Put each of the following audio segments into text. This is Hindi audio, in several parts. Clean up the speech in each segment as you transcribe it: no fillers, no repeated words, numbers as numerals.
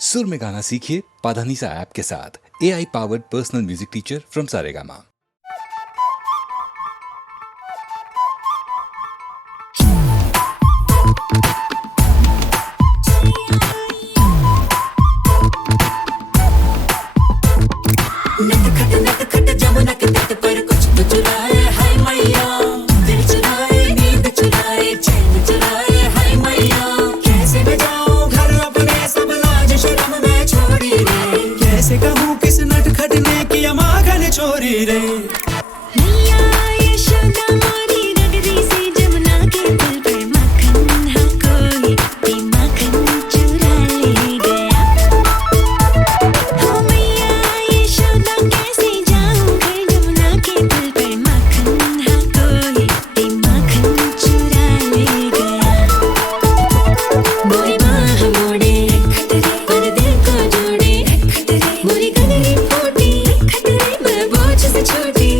सुर में गाना सीखिए पाधानीसा ऐप के साथ। AI powered personal music teacher from Saregama. नटखट जमुना के तट पर कुछ तो चुराए हाय मैया, दिल चुराए नींद चुराए चैन चुराए हाय मैया। कैसे बजाऊं घर अपने सब लाज शर्म में छोड़ी रे, कैसे कहूँ किस नटखट ने किया माखन चोरी रे। मैया यशोदा मोरी नगरी से जमुना के पुल पर माखन हाँ कोई भी माखन चुरा ले गया। हो मैया यशोदा कैसे जाऊं घर जमुना के पुल पर माखन हाँ कोई भी माखन चुरा ले गया। मोरी बाह मोड़े पर दिल को जोड़े, मोरी गगरी फूटी मैं बोझ से छोटी।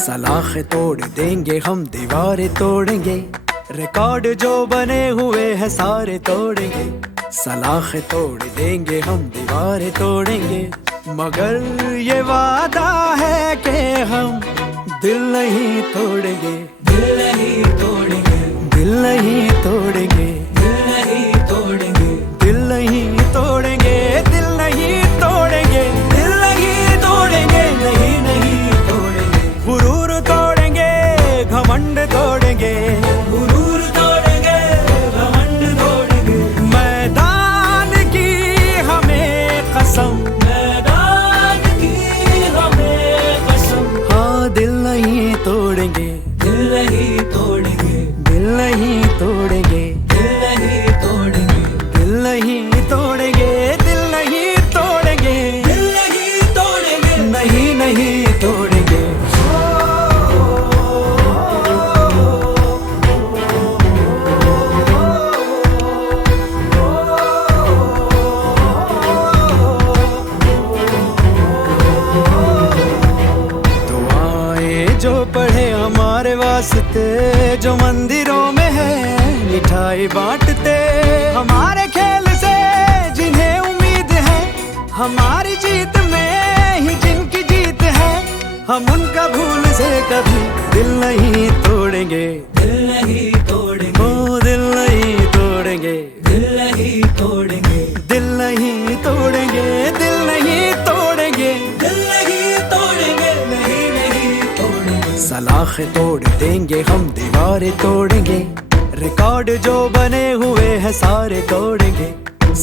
सलाखें तोड़ देंगे हम, दीवारें तोड़ेंगे, रिकॉर्ड जो बने हुए हैं सारे तोड़ेंगे। सलाखें तोड़ देंगे हम, दीवारें तोड़ेंगे, मगर ये वादा है कि हम दिल नहीं तोड़ेंगे, दिल नहीं तोड़ेंगे, दिल नहीं तोड़ेंगे, दिल नहीं तोड़ेंगे, दिल नहीं तोड़ेंगे, दिल नहीं तोड़ेंगे, दिल नहीं तोड़ेंगे, नहीं नहीं तोड़ेंगे। गुरूर तोड़ेंगे, घमंड तोड़ेंगे, गुरूर तोड़ेंगे, घमंड तोड़ेंगे, मैदान की हमें कसम, मैदान की हमें कसम। हाँ दिल नहीं तोड़ेंगे, दिल नहीं तोड़ेंगे, दिल नहीं तोड़ेंगे, दिल नहीं तोड़ेंगे, दिल नहीं तोड़ेंगे, दिल नहीं तोड़ेंगे, दिल नहीं तोड़ेंगे, नहीं नहीं तोड़ेंगे। दुआएं जो पढ़े हमारे वास्ते, जो मंदिरों में है मिठाई बांटते, हमारे खेल से जिन्हें उम्मीद है, हमारी जीत में ही जिनकी जीत है, हम उनका भूल से कभी दिल नहीं तोड़ेंगे, दिल नहीं तोड़ेंगे, ओ दिल नहीं तोड़ेंगे, दिल नहीं तोड़ेंगे, दिल नहीं तोड़ेंगे, दिल नहीं तोड़ेंगे, दिल नहीं तोड़ेंगे, नहीं नहीं तोड़ेंगे। सलाखें तोड़ देंगे हम, दीवारें तोड़ेंगे, रिकॉर्ड जो बने हुए हैं सारे तोड़ेंगे।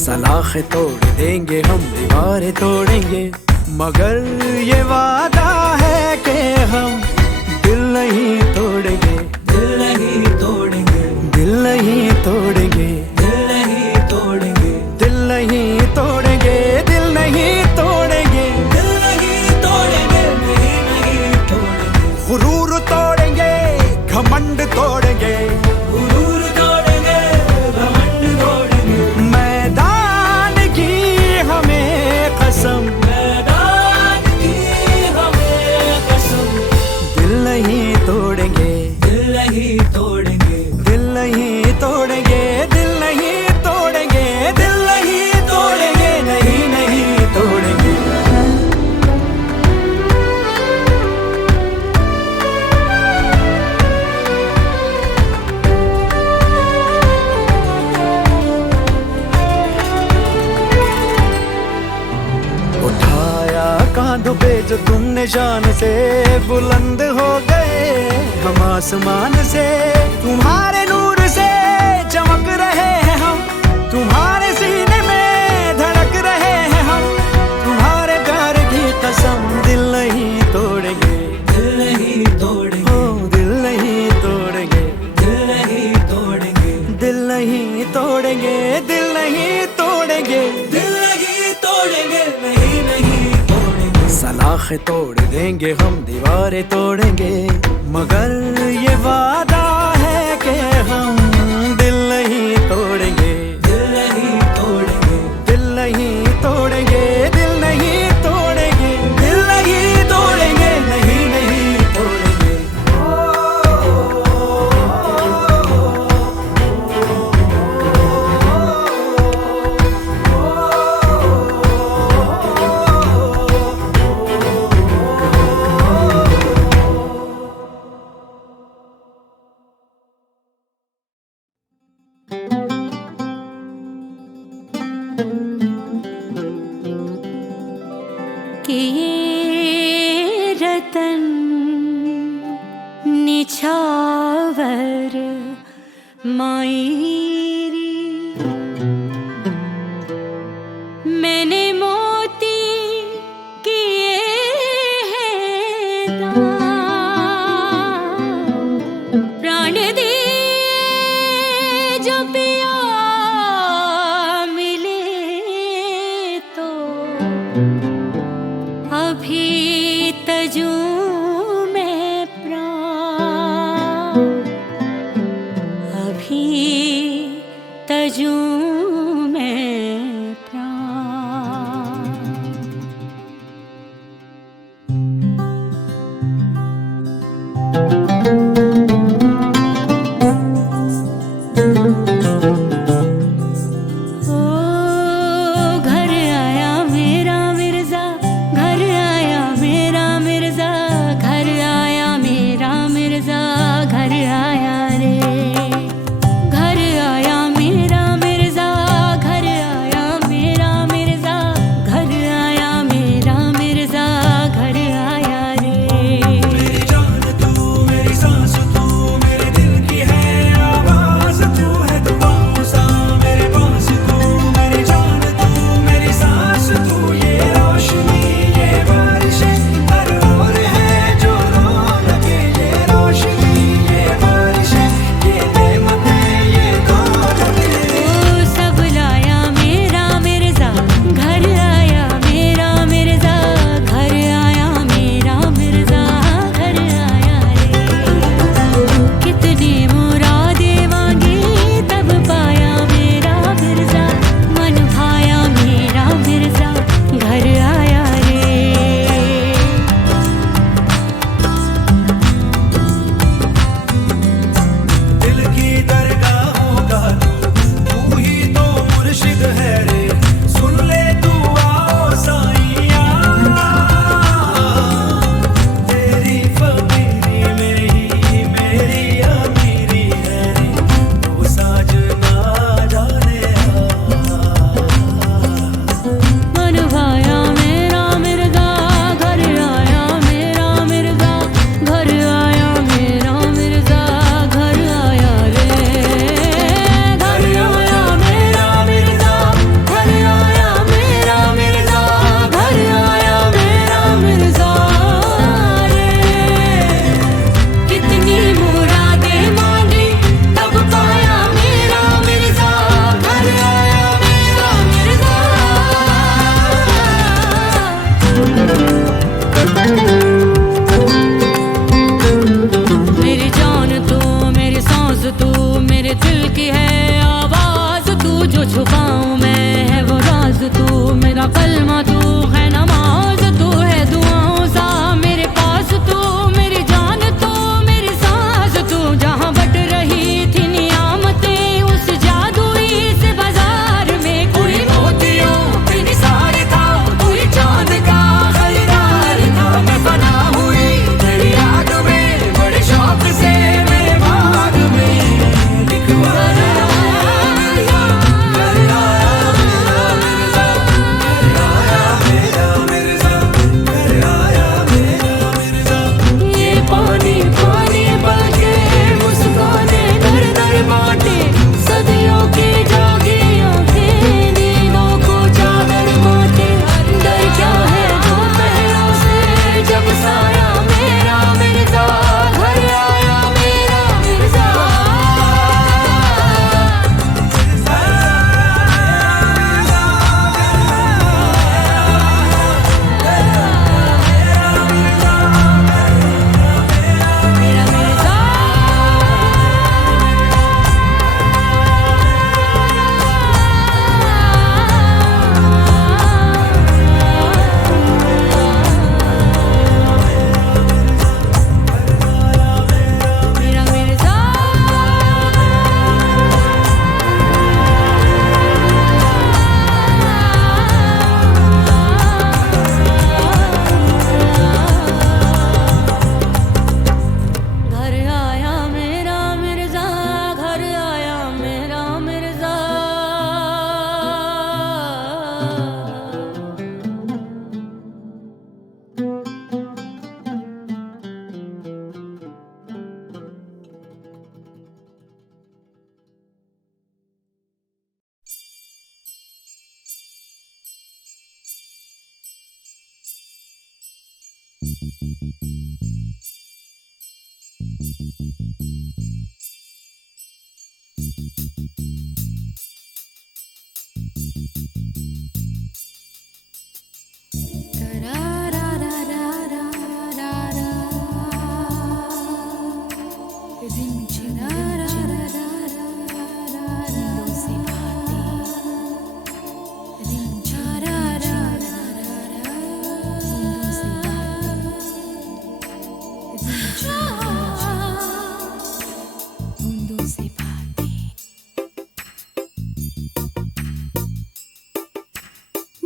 सलाखें तोड़ देंगे हम, दीवारें तोड़ेंगे, मगर ये वादा है कि हम दिल नहीं तोड़ेंगे, दिल नहीं तोड़ेंगे, दिल नहीं तोड़ेंगे, दिल नहीं तोड़ेंगे, दिल नहीं तोड़ेंगे, दिल नहीं तोड़ेंगे, दिल नहीं तोड़ेंगे, नहीं नहीं तोड़ेंगे। गुरूर तोड़ेंगे, घमंड तोड़ेंगे, गुरूर तोड़ेंगे, घमंड तोड़ेंगे, मैदान की हमें कसम, मैदान की हमें कसम। दिल नहीं तोड़ेंगे, दिल नहीं तोड़ेंगे, दिल नहीं तोड़ेंगे, दिल नहीं तोड़ेंगे, दिल नहीं तोड़ेंगे, नहीं नहीं तोड़ेंगे। उठाया कांधों पे जो तुमने शान से, बुलंद हो गए हम आसमान से, तुम्हारे नूर से चमक रहे हैं हम, तुम्हारे सीने में धड़क रहे हैं हम, तुम्हारे प्यार की कसम दिल नहीं तोड़ेंगे, दिल नहीं तोड़ेंगे, ओ दिल नहीं तोड़ेंगे, दिल नहीं तोड़ेंगे, दिल नहीं तोड़ेंगे, दिल नहीं तोड़ेंगे, दिल नहीं तोड़ेंगे, नहीं नहीं तोड़ेंगे। सलाखें तोड़ देंगे हम, दीवारें तोड़ेंगे, मगर ये वादा है कि हम दिल नहीं तोड़ेंगे, दिल नहीं तोड़ेंगे, दिल नहीं तोड़ेंगे, दिल नहीं तोड़ेंगे, दिल नहीं तोड़ेंगे, नहीं नहीं तोड़ेंगे। कि ये रतन निछावर मायरी, मैंने मोती किए हैं दान, प्राण दिए जो पिया मिले तो अभी तजू में प्राण।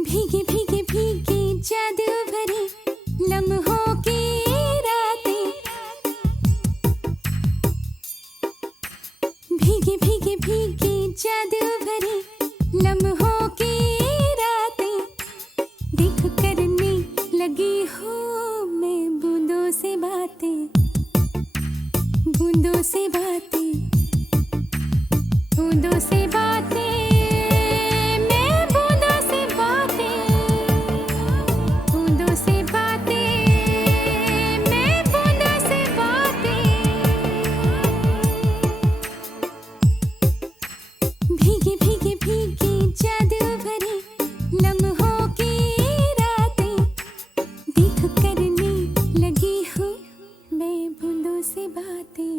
भीगे भीगे भीगे जादू भरी लम्हों की रातें, भीगे भीगे भीगे जादू भरी लम्हों की रातें, देख करने लगी हूँ मैं बूंदों से बातें, बूंदों से बातें, बूंदों से बातें। भीगे भीगे भीगे जादू भरी लम्हों की रातें, देख करने लगी हूँ मैं बूंदों से बातें।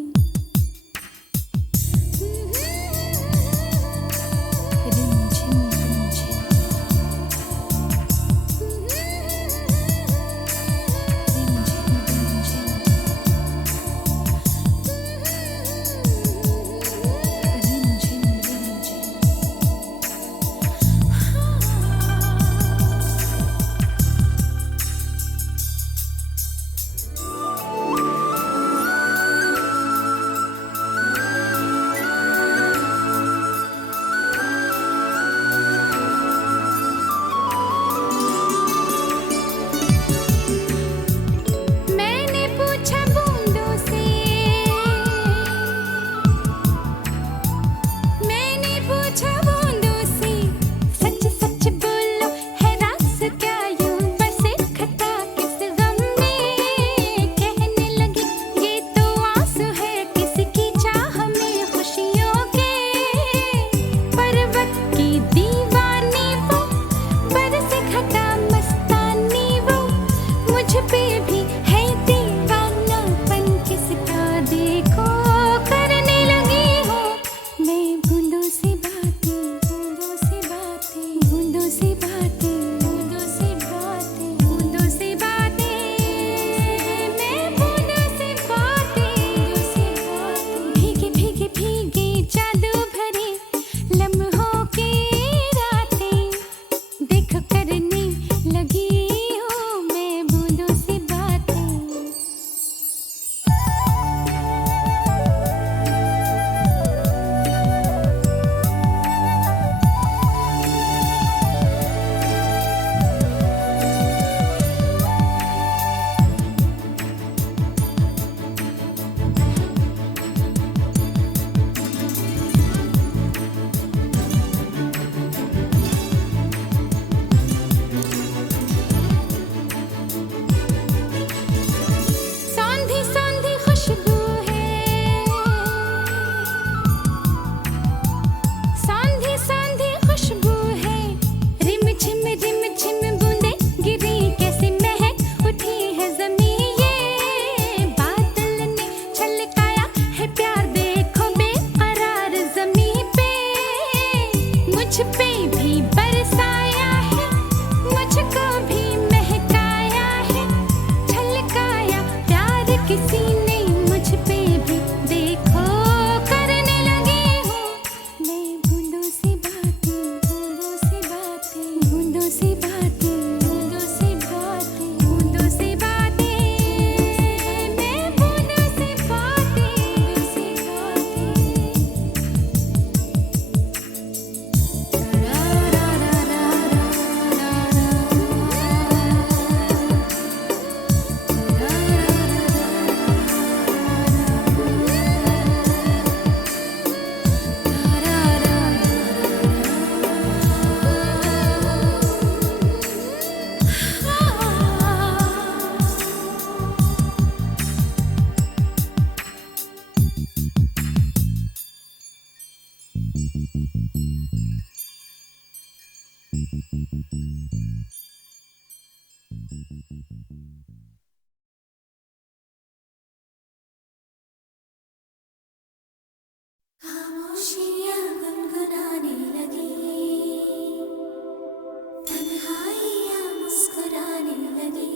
रिमझिम रिमझिम, रिमझिम रिमझिम, रिमझिम रिमझिम। खामोशियाँ गुनगुनाने लगी, तन्हाइयाँ मुस्कुराने लगी।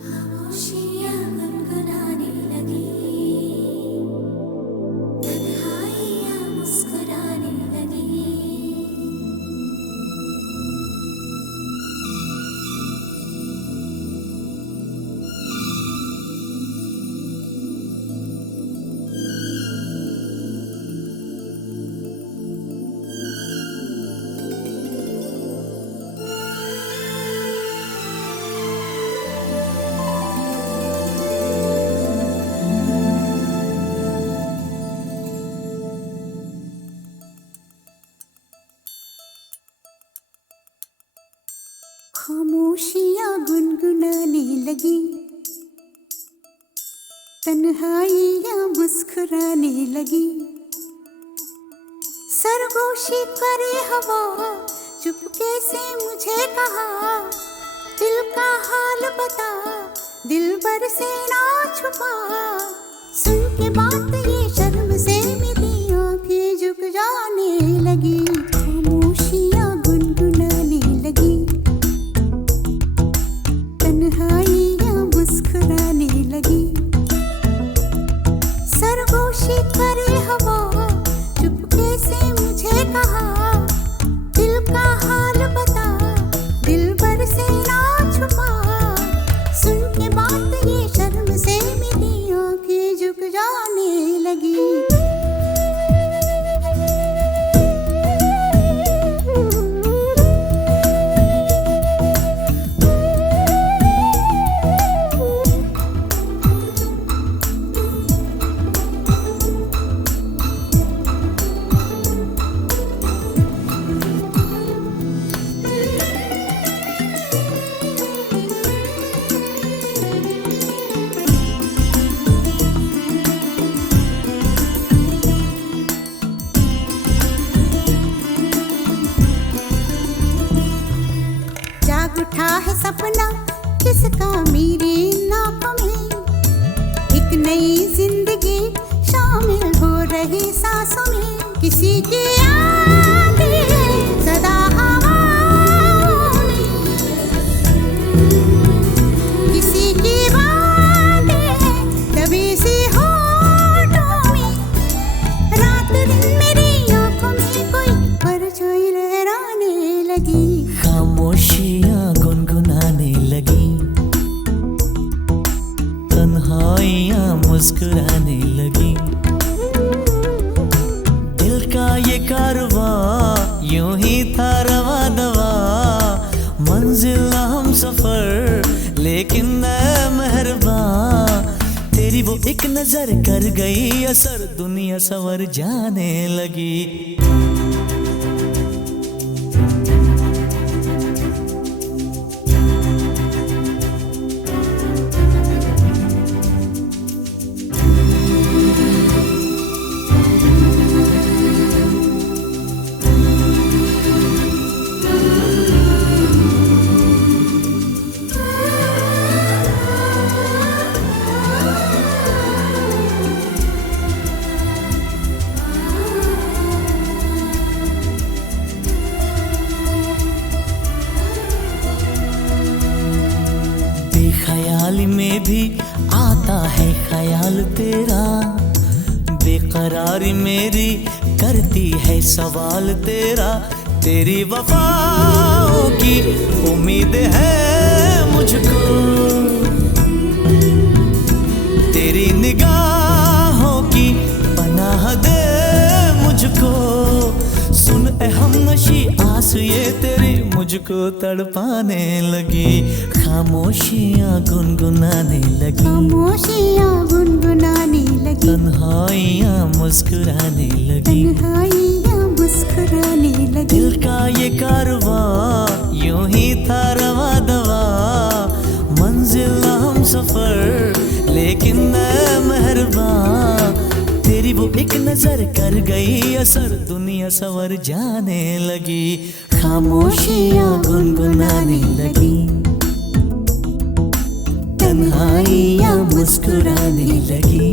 खामोशियाँ गुनगुनाने लगी, तन्हाइयाँ मुस्कुराने लगी। खामोशियाँ गुनगुनाने लगी, तन्हाइयाँ मुस्कुराने लगी। सरगोशी करे हवा, चुपके से मुझे कहा, दिल का हाल बता, दिलबर से ना छुपा। सुन के बात ये शर्म से मेरी आंखें झुक जाने लगी। खामोशियाँ गुनगुनाने लगी, तन्हाइयाँ मुस्कुराने लगी। सरगोशी करे हवा, चुपके से मुझे कहा, दिल का हाल बता, दिलबर से ना छुपा। सुन के बात ये शर्म से मेरी आंखें झुक जाने लगी। जाग उठा है सपना किसका मेरी नाप में, एक नई जिंदगी शामिल हो रही सांसों में। किसी की यादें सदा हवाओं में, किसी की बातें दबी सी होठों में। रात दिन मेरी आंखों में कोई परछाई लहराने लगी। खामोशियाँ गुनगुनाने लगी, तन्हाइयाँ मुस्कुराने लगी। दिल का ये कारवां यूं ही था रवा दवा, मंजिल हम सफर लेकिन मैं मेहरबान। तेरी वो एक नजर कर गई असर, दुनिया संवर जाने लगी। बेख्याली में भी आता है ख्याल तेरा, बेकरारी मेरी करती है सवाल तेरा। तेरी वफाओं की उम्मीद है मुझको, तेरी निगाहों की पनाह दे मुझको। सुन ए हमनशी आस ये तेरी मुझको तड़पाने लगी। खामोशियाँ गुनगुनाने लगी, खामोशियाँ गुनगुनाने लगी, तन्हाइयाँ मुस्कुराने लगी। तन्हाइयाँ मुस्कुराने लगी। दिल का ये कारवां यूं ही था रवा दवा, मंजिल हम सफर लेकिन मैं मेहरबान। तेरी वो एक नजर कर गई असर, दुनिया संवर जाने लगी। खामोशियाँ गुनगुनाने लगी, तन्हाइयाँ मुस्कुराने लगी।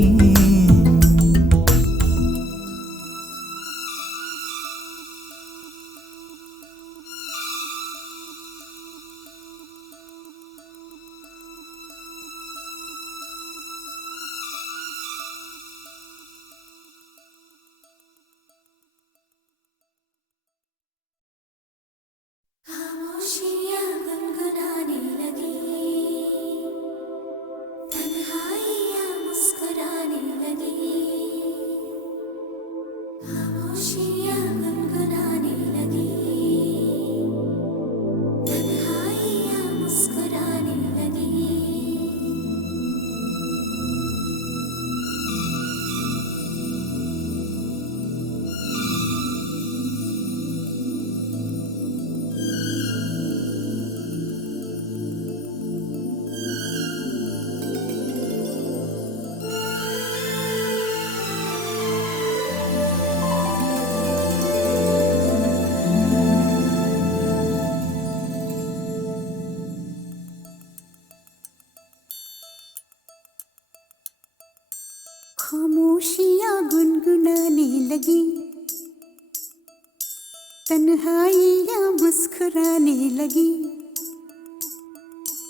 खामोशियाँ गुनगुनाने लगी, तन्हाइयाँ मुस्कुराने लगी।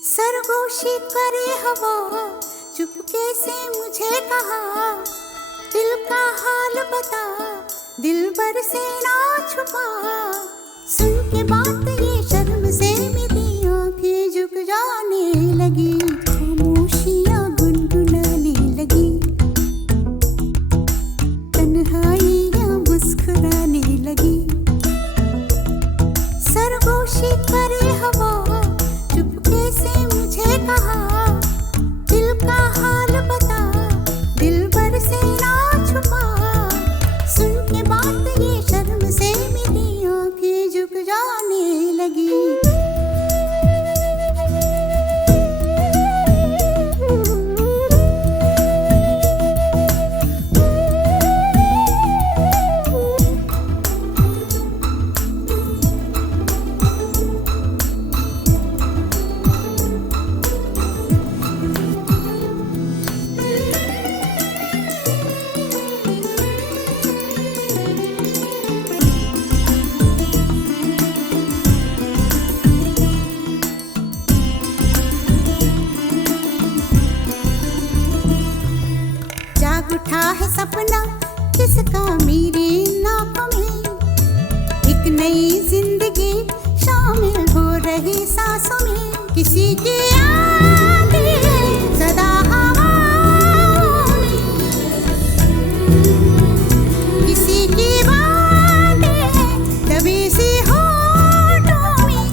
सरगोशी करे हवा, चुपके से मुझे कहा, दिल का हाल बता, दिल भर से ना छुपा। सुन के बात ये शर्म से मेरी आंखें झुक जाने लगी, खामोशियाँ गुनगुनाने लगी, तन्हाइयाँ मुस्कुराने लगी। सरगोशी करे हवा, चुपके से मुझे कहा, दिल का हाल बता, दिल भर से ना छुपा। सुन के बात ये शर्म से मेरी आंखें झुक जाने लगी। जाग उठा है सपना किसका मेरी नाकों में, एक नई जिंदगी शामिल हो रही सांसों में। किसी की आंधी सदा हवाओं में, किसी की बातें दबी सी होठों में।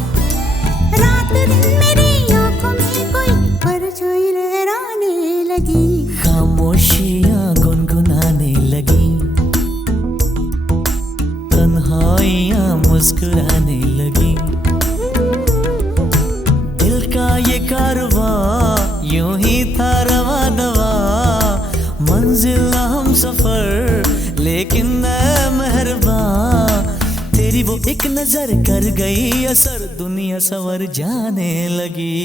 रात दिन मेरी आंखों में कोई परछाई लहराने लगी, खामोशियाँ गुनगुनाने लगी, तन्हाइयाँ मुस्कुराने लगी। दिल का ये कारवां यूं ही था रवा दवा, मंजिल हम सफर लेकिन मैं मेहरबान। तेरी वो एक नजर कर गई असर, दुनिया संवर जाने लगी।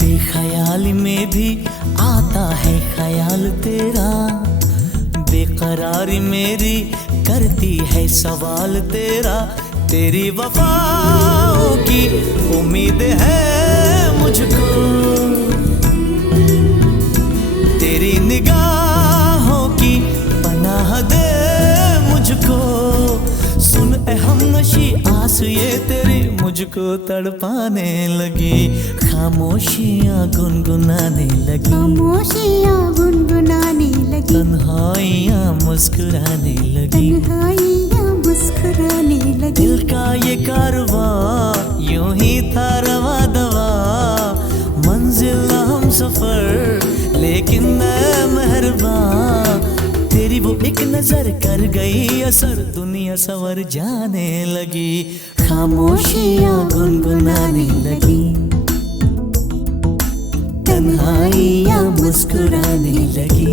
बेख्याली में भी आता है ख्याल तेरा, बेकरारी मेरी करती है सवाल तेरा। तेरी वफाओं की उम्मीद है मुझको, तेरी निगाहों की पनाह दे मुझको। सुन ए हमनशी आस ये तेरी मुझको तड़पाने लगी, खामोशियाँ गुनगुनाने लगी, खामोशियाँ गुनगुनाने लगी, तन्हाइयाँ मुस्कुराने लगी। तन्हाइयाँ मुस्कुराने लगी। दिल का ये कारवां यूं ही था रवा दवा, मंजिल हम सफर लेकिन मैं मेहरबान। तेरी वो एक नजर कर गई असर, दुनिया संवर जाने लगी, खामोशियाँ गुनगुनाने लगी, तन्हाइयाँ मुस्कुराने लगी।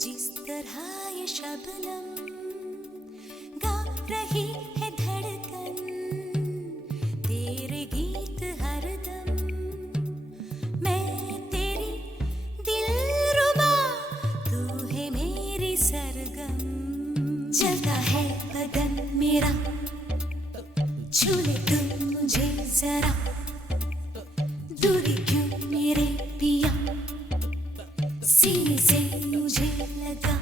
जिस तरह ये शबनम गा रही है धड़कन तेरे गीत हरदम मैं तेरी दिलरुबा तू है मेरी सरगम जलता है बदन मेरा छू ले तुम मुझे जरा दूरी क्यों मेरे पिया सीने से मुझे लगा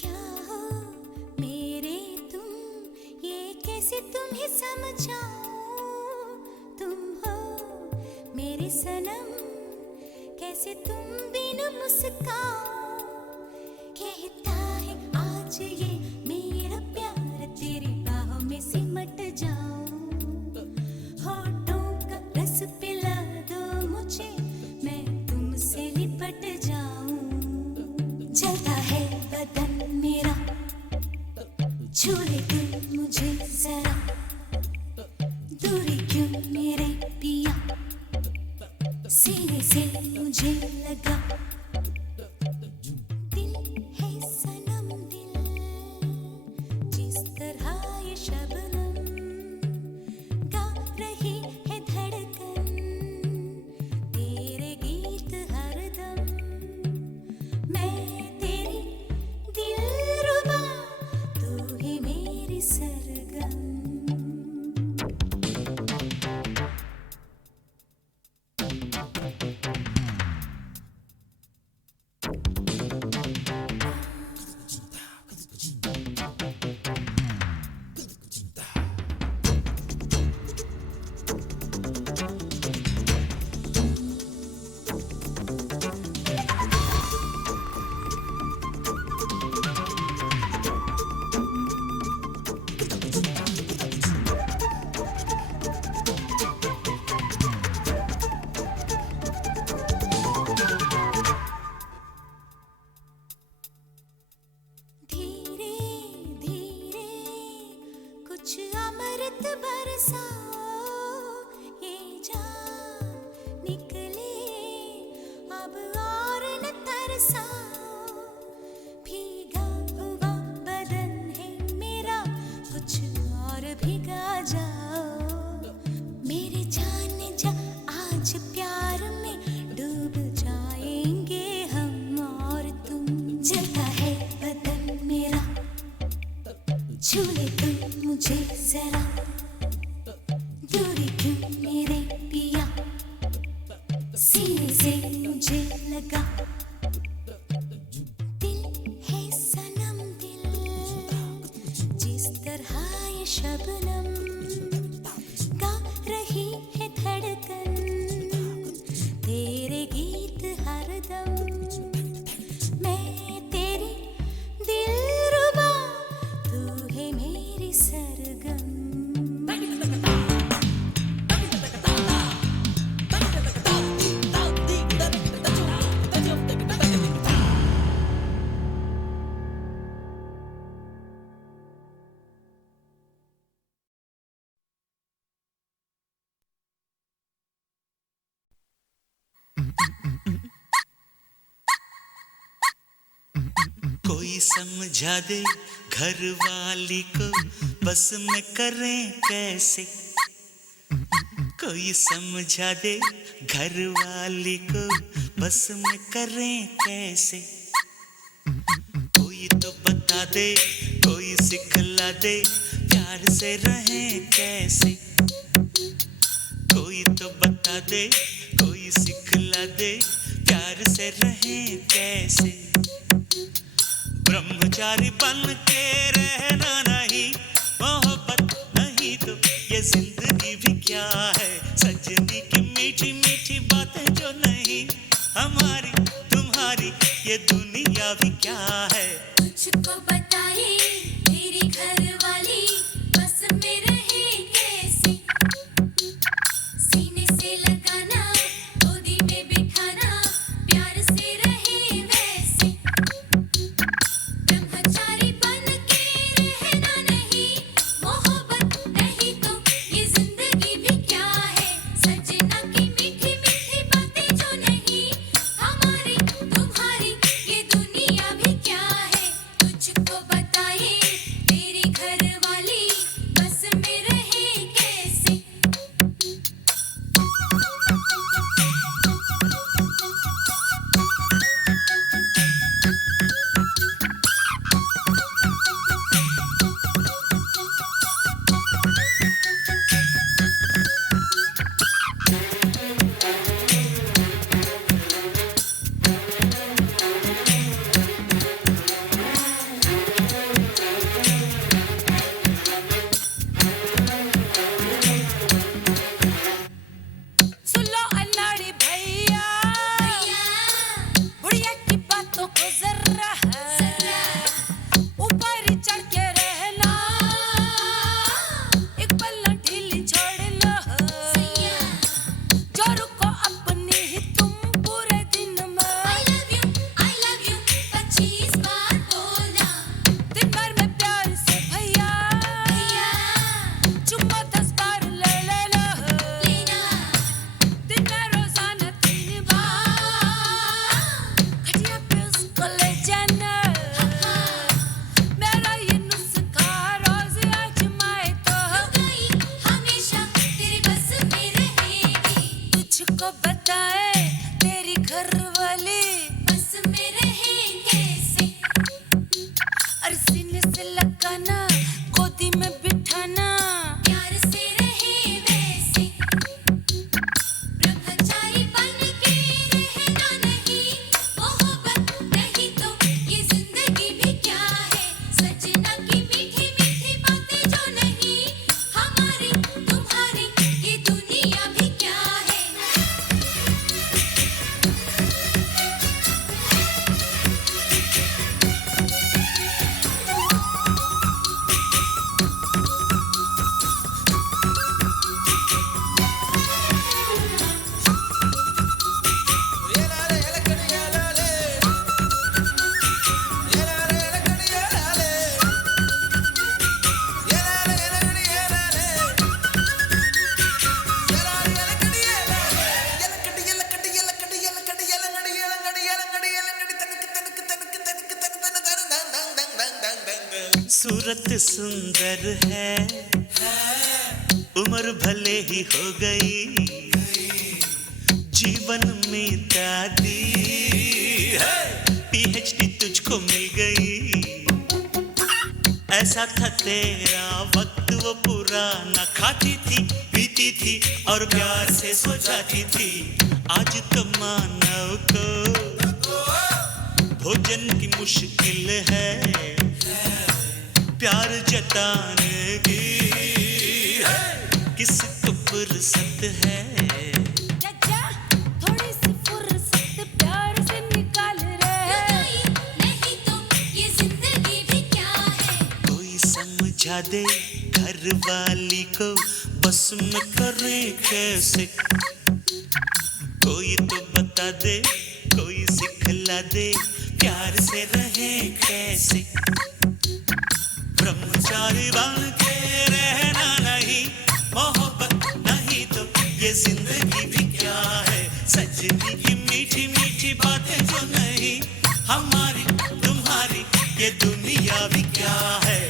क्या हो मेरे तुम ये कैसे तुम्हें समझाऊं तुम हो मेरे सनम कैसे तुम बिन मुस्काओ कहता है आज ये मेरा प्यार तेरी बाहों में सिमट जाऊं होठों का रस पिला दो मुझे मैं तुमसे लिपट जाऊं जलता है बदन मेरा छू ले तुम मुझे जरा दूरी क्यों मेरे पिया सीने से मुझे लगा दिल है सनम दिल जिस तरह ये शबनम गा रही है धड़कन तेरे गीत हरदम मैं तेरी दिलरुबा तू ही मेरी सरगम धीरे धीरे कुछ अमृत बरसाओ ये जान निकले अब और न तरसाओ भीगा हुआ बदन है मेरा कुछ और भीगा जाओ मेरे जान जा आज प्यार में डूब जाएंगे हम और तुम जलता है बदन मेरा छू ले तुम मुझे जरा दूरी क्यों मेरे पिया सीने से मुझे लगा दिल है सनम दिल जिस तरह ये शबनम गा रही है धड़कन तेरे गीत हरदम मैं तेरी दिलरुबा तू है मेरी सरगम कोई समझा दे घर वाली को बस में करें कैसे कोई समझा दे घर वाली को बस में करें कैसे कोई तो बता दे कोई सिखला दे प्यार से रहें कैसे कोई तो बता दे कोई सिखला दे प्यार से रहें कैसे ब्रह्मचारी बन के रहना नहीं, मोहब्बत नहीं तो ये जिंदगी भी क्या है। सजनी की मीठी मीठी बातें जो नहीं, हमारी तुम्हारी ये दुनिया भी क्या है। तुझको बताए तेरी घरवाली बस में रहे कैसे, सीने से लगाना गोदी में बिठाना प्यार से रहे वैसे, ब्रह्मचारी बन के रहना नहीं, मोहब्बत नहीं तो ये जिंदगी भी क्या है। सजना की मीठी मीठी बातें जो नहीं, हमारी तुम्हारी ये दुनिया भी क्या है। तुझको बताए तेरी घरवाली बस में रहे कैसे। सुलो अनाड़ी भैया, बुढ़िया की बातों को जरा ऊपर ही चढ़ के रहना, एक पल ढीली छोड़ लो, जो रुको अपनी ही तुम पूरे दिन में। I love you 25 बार बोलना, दिन भर में प्यार से भैया चुम्मा 10 बार ले लेना, दिन में रोजाना 3 बार खटिया पे उसको ले जाना। मेरा ये नुस्खा रोज आजमाए तो हमेशा तेरे बस में रहेगी। तुझको बताए तेरी घरवाली बस में रहे कैसे, और सीने से लगाना गोदी में बिठाना प्यार से रहे वैसे, ब्रह्मचारी बन के रहना नहीं, मोहब्बत नहीं तो ये जिंदगी भी क्या है। सजना की मीठी मीठी बातें जो नहीं, हमारी तुम्हारी ये दुनिया भी क्या है। सूरत सुंदर है, उम्र भले ही हो गई, जीवन में दादी है, PhD तुझको मिल गई। ऐसा था तेरा वक्त वो पुराना, खाती थी पीती थी और प्यार से सो जाती थी। आज तो मानव को भोजन की मुश्किल है, प्यार जताने की किसको फुर्सत है। चाचा थोड़ी सी फुर्सत प्यार से निकाल रहे, नहीं तो ये जिंदगी भी क्या है। कोई समझा दे घर वाली को बस में करे कैसे, कोई तो बता दे, कोई सिखला दे प्यार से रहे कैसे। ब्रह्मचारी बन के रहना नहीं, मोहब्बत नहीं तो ये जिंदगी भी क्या है। सजनी की मीठी मीठी बातें जो नहीं, हमारी तुम्हारी ये दुनिया भी क्या है।